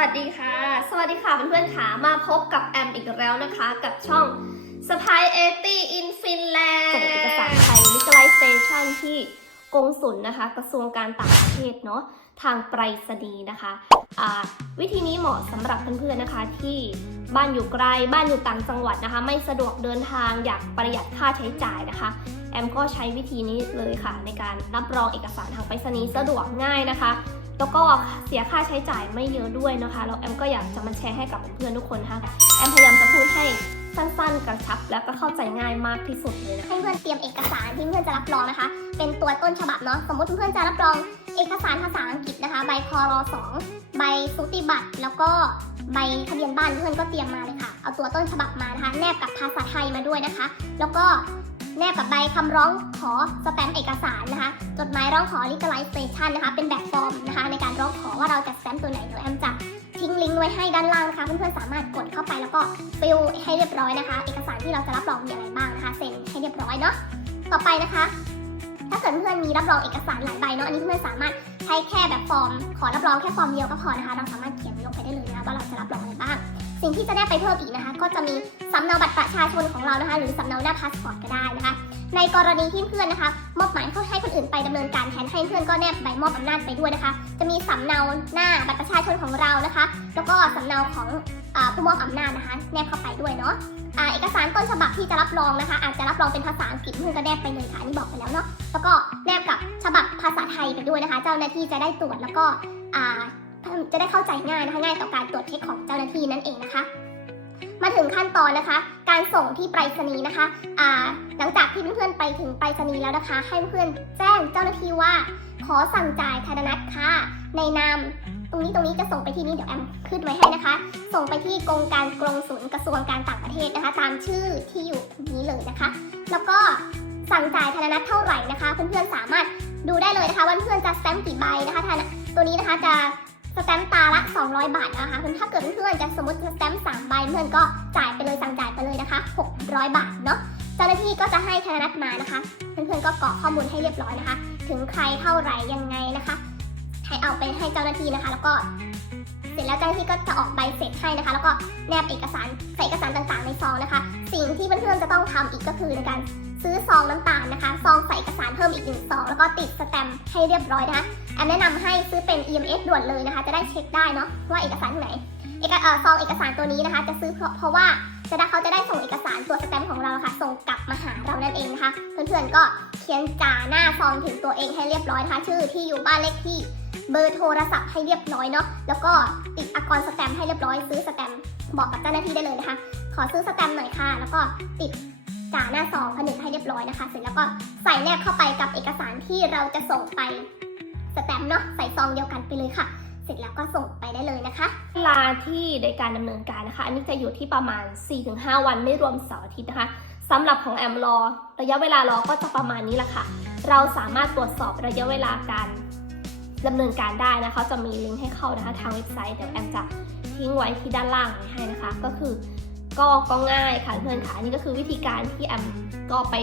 วัสดีค่ะ สวัสดีค่ะเพื่อนๆค่ะ มาพบกับแอมอีกแล้วนะคะ กับช่อง s p y 80 in Finland ส่งเอกสารไทย legalization ที่กงสุลนะคะ กระทรวงการต่างประเทศเนาะทางไปรษณีย์นะคะอ่าวิธีนี้เหมาะสำหรับเพื่อนๆนะคะ ที่บ้านอยู่ไกลบ้านอยู่ต่างจังหวัดนะคะ ไม่สะดวกเดินทางอยากประหยัดค่าใช้จ่ายนะคะ แอมก็ใช้วิธีนี้เลยค่ะ ในการรับรองเอกสารทางไปรษณีย์สะดวกง่ายนะคะ แล้วก็เสียค่าใช้จ่ายไม่เยอะด้วยนะคะแล้วแอมก็อยากจะมาแชร์ให้กับเพื่อนๆทุกคนนะคะแอมพยายามจะพูดให้สั้นๆ กระชับ แล้วก็เข้าใจง่ายมากที่สุดเลยนะให้เพื่อนเตรียมเอกสารที่เพื่อนจะรับรองนะคะ เป็นตัวต้นฉบับเนาะสมมติเพื่อนจะรับรองเอกสารภาษาอังกฤษนะคะ ใบคอรสองใบสูติบัตร แล้วก็ใบทะเบียนบ้านเพื่อนก็เตรียมมาเลยค่ะ เอาตัวต้นฉบับมานะคะ แนบกับภาษาไทยมาด้วยนะคะ แล้วก็ แนบกับใบคำร้องขอสแตมป์เอกสารนะคะ จดหมายร้องขอ legalization นะคะ เป็นแบบฟอร์มนะคะ ในการร้องขอว่าเราจะสแตมป์ตัวไหนเดี๋ยวแอมจะทิ้งลิงก์ไว้ให้ด้านล่างนะคะ เพื่อนๆสามารถกดเข้าไปแล้วก็ฟิลให้เรียบร้อยนะคะ เอกสารที่เราจะรับรองมีอะไรบ้างนะคะเซ็นให้เรียบร้อยเนาะต่อไปนะคะ ถ้าเกิดเพื่อนมีรับรองเอกสารหลายใบเนาะอันนี้เพื่อนสามารถใช้แค่แบบฟอร์ม ขอรับรองแค่ฟอร์มเดียวก็พอนะคะ เราสามารถเขียนลงไปได้เลยนะคะว่าเราจะรับรองอะไรบ้าง สิ่งที่จะได้ไปเพิ่มอีกนะคะ ก็จะมีสำเนาบัตรประชาชนของเรานะคะ หรือสำเนาหน้าพาสปอร์ตก็ได้นะคะ ในกรณีที่เพื่อนนะคะ มอบหมายเข้าให้คนอื่นไปดำเนินการแทนให้เพื่อนก็แนบใบมอบอำนาจไปด้วยนะคะ จะมีสำเนาหน้าบัตรประชาชนของเรานะคะ แล้วก็สำเนาของอผู้มอบอำนาจนะคะแนบเข้าไปด้วยเนาะเอกสารต้นฉบับที่จะรับรองนะคะ อาจจะรับรองเป็นภาษาอังกฤษเพื่อนก็แนบไปเลยค่ะนี่บอกไปแล้วเนาะแล้วก็แนบกับฉบับภาษาไทยไปด้วยนะคะ เจ้าหน้าที่จะได้ตรวจแล้วก็ จะได้เข้าใจง่ายนะคะง่ายต่อการตรวจเช็คของเจ้าหน้าที่นั่นเองนะคะ มาถึงขั้นตอนนะคะ การส่งที่ไปรษณีย์นะคะหลังจากที่เพื่อนๆไปถึงไปรษณีย์แล้วนะคะ ให้เพื่อนแจ้งเจ้าหน้าที่ว่า ขอสั่งจ่ายธนนัตค่ะ ในนามตรงนี้ตรงนี้จะส่งไปที่นี่เดี๋ยวแอมขึ้นไว้ให้นะคะ ส่งไปที่กรมการกรงสุลกระทรวงการต่างประเทศนะคะ ตามชื่อที่อยู่นี้เลยนะคะ แล้วก็สั่งจ่ายธนนัตเท่าไหร่นะคะ เพื่อนๆสามารถดูได้เลยนะคะว่าเพื่อนจะแตมกี่ใบนะคะธนตัวนี้นะคะจะ สแตมป์ตาละ 200 บาทนะคะเพื่อนถ้าเกิดเพื่อนๆจะสมมติสแตมป์3ใบเพื่อนก็จ่ายไปเลยสั่งจ่ายไปเลยนะคะ 600 บาทเนาะเจ้าหน้าที่ก็จะให้ธนนัตมานะคะ เพื่อนๆก็กรอกข้อมูลให้เรียบร้อยนะคะ ถึงใครเท่าไหร่ยังไงนะคะให้เอาไปให้เจ้าหน้าที่นะคะ แล้วก็เสร็จแล้วเจ้าหน้าที่ก็จะออกใบเสร็จให้นะคะ แล้วก็แนบเอกสารใส่เอกสารต่างๆในซองนะคะ สิ่งที่เพื่อนๆจะต้องทำอีกก็คือในการ ซื้อซองน้ำตาลนะคะ ซองใส่เอกสารเพิ่มอีกหนึ่งซอง แล้วก็ติดสแตมป์ให้เรียบร้อยนะคะแอนแนะนำให้ซื้อเป็น EMS ด่วนเลยนะคะ จะได้เช็คได้เนาะว่าเอกสารที่ไหนเอกเออซองเอกสารตัวนี้นะคะ จะซื้อเพราะเพราะว่าจะได้เขาจะได้ส่งเอกสารตัวสแตมป์ของเราค่ะ ส่งกลับมาหาเรานั่นเองนะคะ เพื่อนๆก็เขียนจ่าหน้าซองถึงตัวเองให้เรียบร้อยนะคะ ชื่อที่อยู่บ้านเลขที่เบอร์โทรศัพท์ให้เรียบร้อยเนาะ แล้วก็ติดอากรสแตมป์ให้เรียบร้อย ซื้อสแตมป์บอกกับเจ้าหน้าที่ได้เลยนะคะ ขอซื้อสแตมป์หน่อยค่ะ แล้วก็ติด จ่าหน้าซองผนึกให้เรียบร้อยนะคะ เสร็จแล้วก็ใส่แนบเข้าไปกับเอกสารที่เราจะส่งไปสแตมป์เนาะใส่ซองเดียวกันไปเลยค่ะ เสร็จแล้วก็ส่งไปได้เลยนะคะเวลาที่ในการดำเนินการนะคะ อันนี้จะอยู่ที่ประมาณ 4-5 วันไม่รวมเสาร์อาทิตย์นะคะสำหรับของแอมรอระยะเวลารอก็จะประมาณนี้แหละค่ะ เราสามารถตรวจสอบระยะเวลาการดำเนินการได้นะคะ จะมีลิงก์ให้เข้านะคะทางเว็บไซต์เดี๋ยวแอมจะทิ้งไว้ที่ด้านล่างไว้ให้นะคะ ก็คือ ก็ก็ง่ายค่ะเพื่อนค่ะนี่ก็คือวิธีการที่แอมก็ไป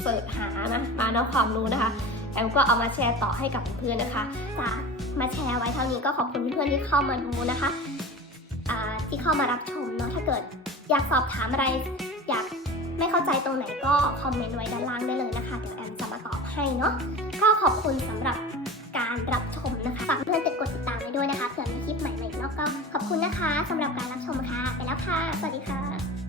เสิร์ชหานะมาเนาะความรู้นะคะ แอมก็เอามาแชร์ต่อให้กับเพื่อนนะคะจะมาแชร์ไว้เท่านี้ก็ขอบคุณเพื่อนที่เข้ามาดูนะคะที่เข้ามารับชมเนาะถ้าเกิดอยากสอบถามอะไร อยากไม่เข้าใจตรงไหนก็คอมเมนต์ไว้ด้านล่างได้เลยนะคะเดี๋ยวแอมจะมาตอบให้เนาะก็ขอบคุณสำหรับการรับชมนะคะฝากเพื่อนกดติดตาม ด้วยนะคะเผื่อมีคลิปใหม่ๆเนาะก็ขอบคุณนะคะสำหรับการรับชมค่ะ ไปแล้วค่ะ สวัสดีค่ะ